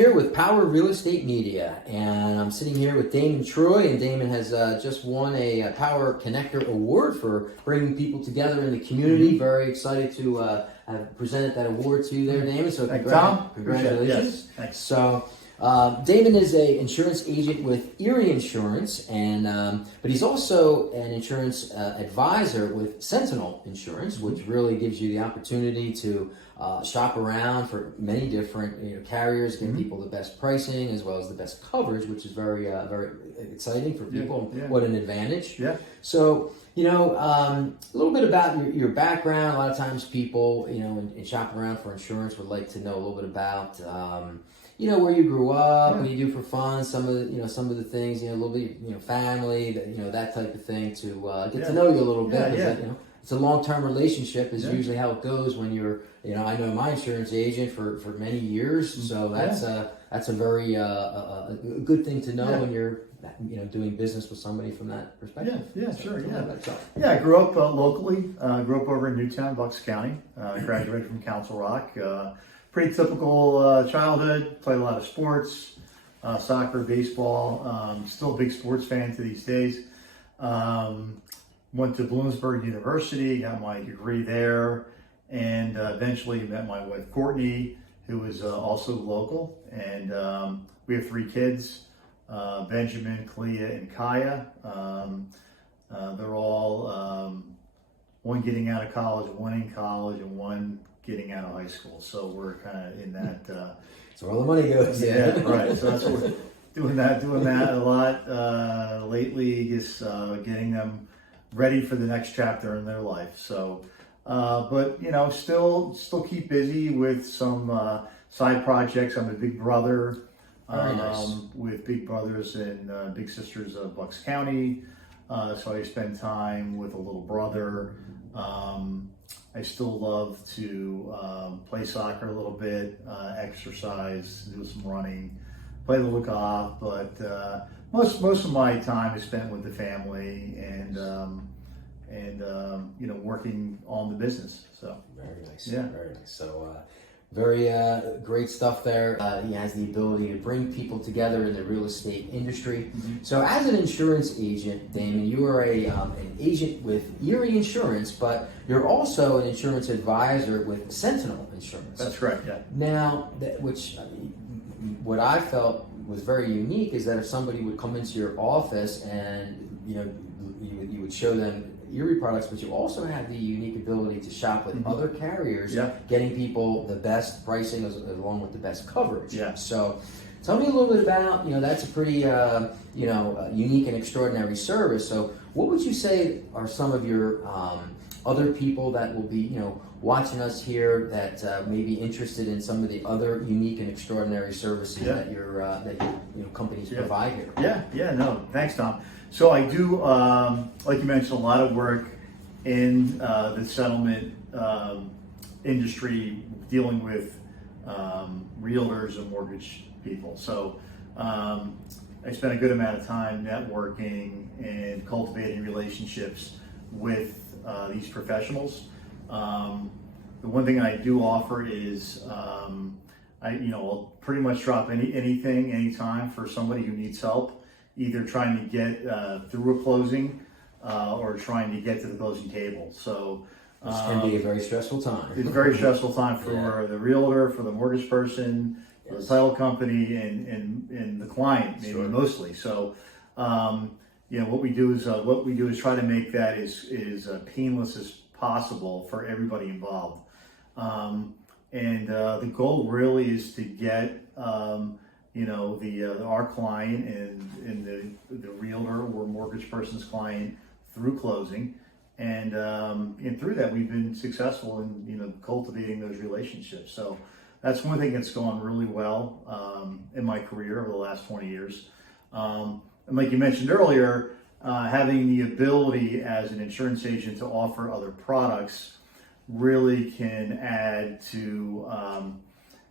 Here with Power Real Estate Media, and I'm sitting here with Damon Troy, and Damon has just won a Power Connector Award for bringing people together in the community. Very excited to have presented that award to you there, Damon. So congratulations. Yes. Thanks. So Damon is an insurance agent with Erie Insurance, and but he's also an insurance advisor with Sentinel Insurance, which really gives you the opportunity to shop around for many different carriers, get people the best pricing as well as the best coverage, which is very exciting for people. Yeah. What an advantage! Yeah. So a little bit about your background. A lot of times people in shopping around for insurance would like to know a little bit about where you grew up, what you do for fun, some of the things, a little bit, family, that type of thing, to get to know you a little bit. It's a long-term relationship is usually how it goes when you're, I know my insurance agent for many years, so that's a very a good thing to know when you're, doing business with somebody from that perspective. I grew up locally, grew up over in Newtown, Bucks County, graduated from Council Rock. Pretty typical childhood, played a lot of sports, soccer, baseball, still a big sports fan to these days. Went to Bloomsburg University, got my degree there, and eventually met my wife Courtney, who is also local. And we have 3 kids, Benjamin, Clea, and Kaya. They're all one getting out of college, one in college, and one getting out of high school. So we're kind of in that. That's where all the money goes. Yeah, right. So that's what we're doing that a lot lately, is getting them ready for the next chapter in their life. So, but still keep busy with some side projects. I'm a big brother, with big brothers and big sisters of Bucks County. So I spend time with a little brother. I still love to play soccer a little bit, exercise, do some running, play a little golf, but most of my time is spent with the family and working on the business. So very nice. Yeah, very nice. So very great stuff there. He has the ability to bring people together in the real estate industry. So as an insurance agent, Damon, you are an agent with Erie Insurance, but you're also an insurance advisor with Sentinel Insurance. That's correct. Yeah. Now, what I felt was very unique is that if somebody would come into your office and you would show them Erie products, but you also have the unique ability to shop with other carriers, getting people the best pricing along with the best coverage. Yeah. So tell me a little bit about, that's a pretty, unique and extraordinary service. So what would you say are some of your other people that will be, watching us here that may be interested in some of the other unique and extraordinary services that your companies provide here? No, thanks, Tom. So I do, like you mentioned, a lot of work in the settlement industry, dealing with realtors and mortgage people. So I spent a good amount of time networking and cultivating relationships with these professionals. The one thing I do offer is I'll pretty much drop anything, anytime for somebody who needs help, either trying to get through a closing or trying to get to the closing table. So this can be a very stressful time. It's a very stressful time for the realtor, for the mortgage person, for the title company, and the client, maybe mostly. So what we do is try to make that as painless as possible for everybody involved. The goal really is to get our client and the realtor or mortgage person's client through closing, and through that we've been successful in cultivating those relationships. So that's one thing that's gone really well in my career over the last 20 years. And like you mentioned earlier, having the ability as an insurance agent to offer other products really can add to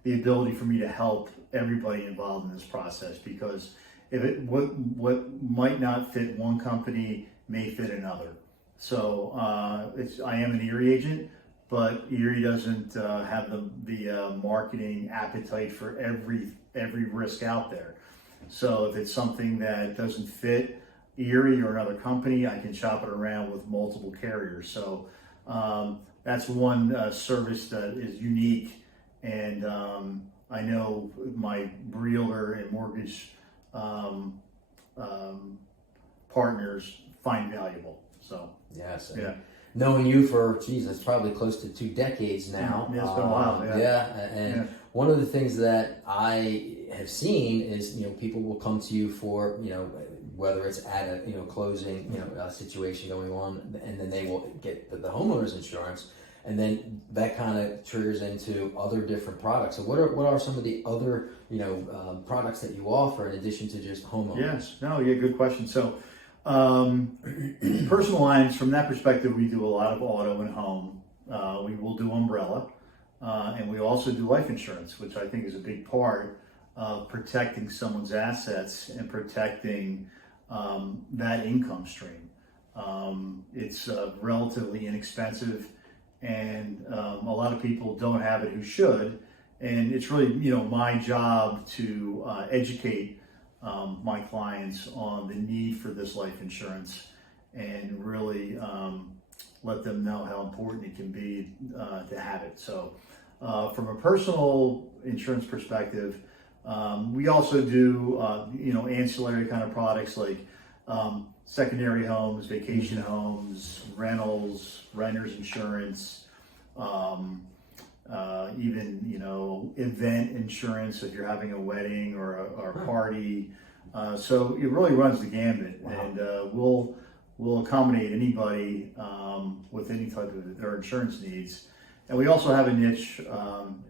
the ability for me to help everybody involved in this process, because what might not fit one company may fit another. So I am an Erie agent, but Erie doesn't have the marketing appetite for every risk out there. So if it's something that doesn't fit Erie or another company, I can shop it around with multiple carriers. So that's one service that is unique, and I know my realtor and mortgage partners find valuable. So yes, yeah. Knowing you for, Jesus, probably close to 2 decades now. Yeah, it's been a while. And one of the things that I have seen is, people will come to you for, whether it's at a, closing, situation going on, and then they will get the homeowner's insurance, and then that kind of triggers into other different products. So what are some of the other, products that you offer in addition to just homeowners? Yes, no, yeah, good question. So, personal lines, from that perspective, we do a lot of auto and home. We will do umbrella, and we also do life insurance, which I think is a big part of protecting someone's assets and protecting that income stream. It's relatively inexpensive, and a lot of people don't have it who should. And it's really, my job to educate my clients on the need for this life insurance, and really let them know how important it can be to have it. So from a personal insurance perspective, we also do ancillary kind of products like secondary homes, vacation homes, rentals, renter's insurance, even event insurance if you're having a wedding or a party. So it really runs the gambit. Wow. And we'll accommodate anybody with any type of their insurance needs. And we also have a niche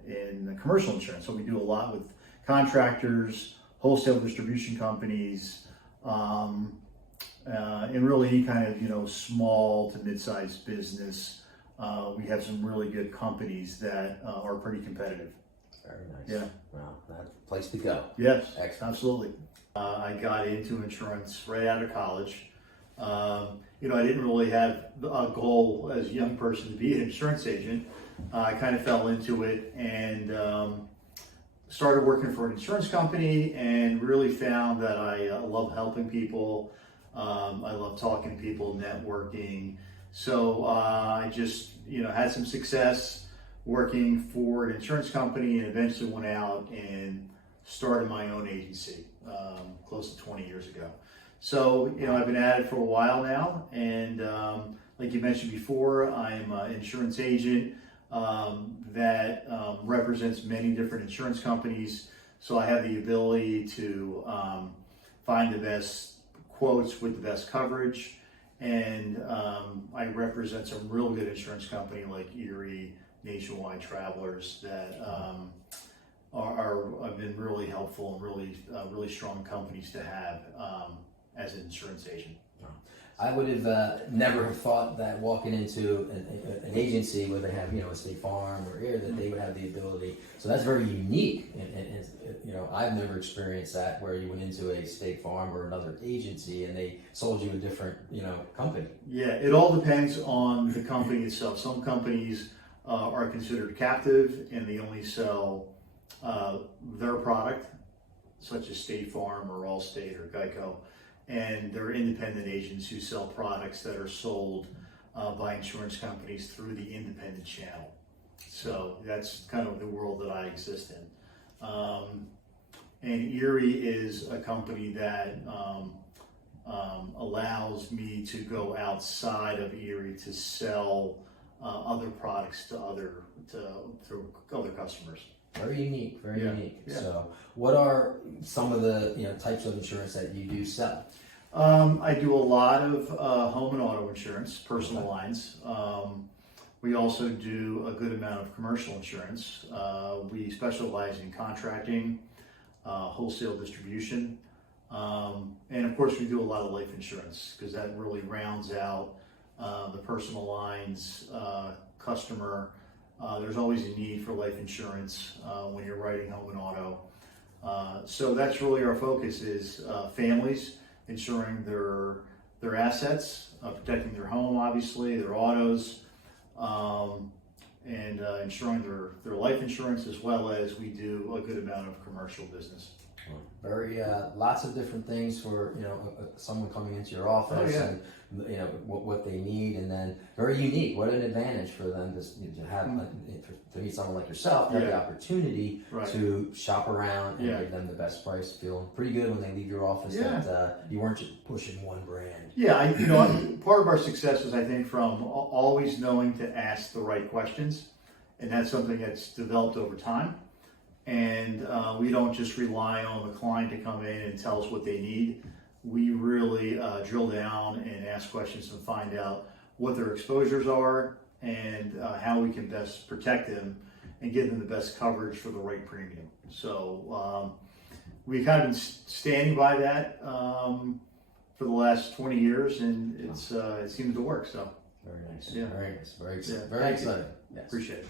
in commercial insurance. So we do a lot with contractors, wholesale distribution companies, and really any kind of small to mid-sized business. We have some really good companies that are pretty competitive. Very nice. Yeah. Wow, that's a place to go. Yes, excellent. Absolutely. I got into insurance right out of college. I didn't really have a goal as a young person to be an insurance agent. I kind of fell into it and started working for an insurance company, and really found that I love helping people. I love talking to people, networking. So I just, had some success working for an insurance company, and eventually went out and started my own agency close to 20 years ago. So, I've been at it for a while now, and like you mentioned before, I'm an insurance agent that represents many different insurance companies. So I have the ability to find the best quotes with the best coverage, and I represent some real good insurance company like Erie, Nationwide, Travelers that have been really helpful and really strong companies to have as an insurance agent. I would have never have thought that walking into an agency where they have, a State Farm or Erie, that they would have the ability. So that's very unique. And I've never experienced that, where you went into a State Farm or another agency and they sold you a different, company. Yeah, it all depends on the company itself. Some companies are considered captive, and they only sell their product, such as State Farm or Allstate or Geico. And they're independent agents who sell products that are sold by insurance companies through the independent channel. So that's kind of the world that I exist in. And Erie is a company that allows me to go outside of Erie to sell other products to other customers. Very unique, very unique. Yeah. So what are some of the types of insurance that you do sell? I do a lot of home and auto insurance, personal lines. We also do a good amount of commercial insurance. We specialize in contracting, wholesale distribution, and of course we do a lot of life insurance, because that really rounds out the personal lines customer. There's always a need for life insurance when you're writing home and auto. So that's really our focus, is families insuring their assets, protecting their home, obviously, their autos, and insuring their life insurance, as well as we do a good amount of commercial business. Very lots of different things for someone coming into your office and what they need, and then very unique. What an advantage for them to have to meet someone like yourself, have the opportunity to shop around and give them the best price. Feeling pretty good when they leave your office that you weren't just pushing one brand. Yeah, part of our success is, I think, from always knowing to ask the right questions, and that's something that's developed over time. And we don't just rely on the client to come in and tell us what they need. We really drill down and ask questions and find out what their exposures are and how we can best protect them and give them the best coverage for the right premium. So we've kind of been standing by that for the last 20 years, and it seems to work. So very nice. Yeah. Very nice. Very exciting. Yeah. Very exciting. Yes. Appreciate it.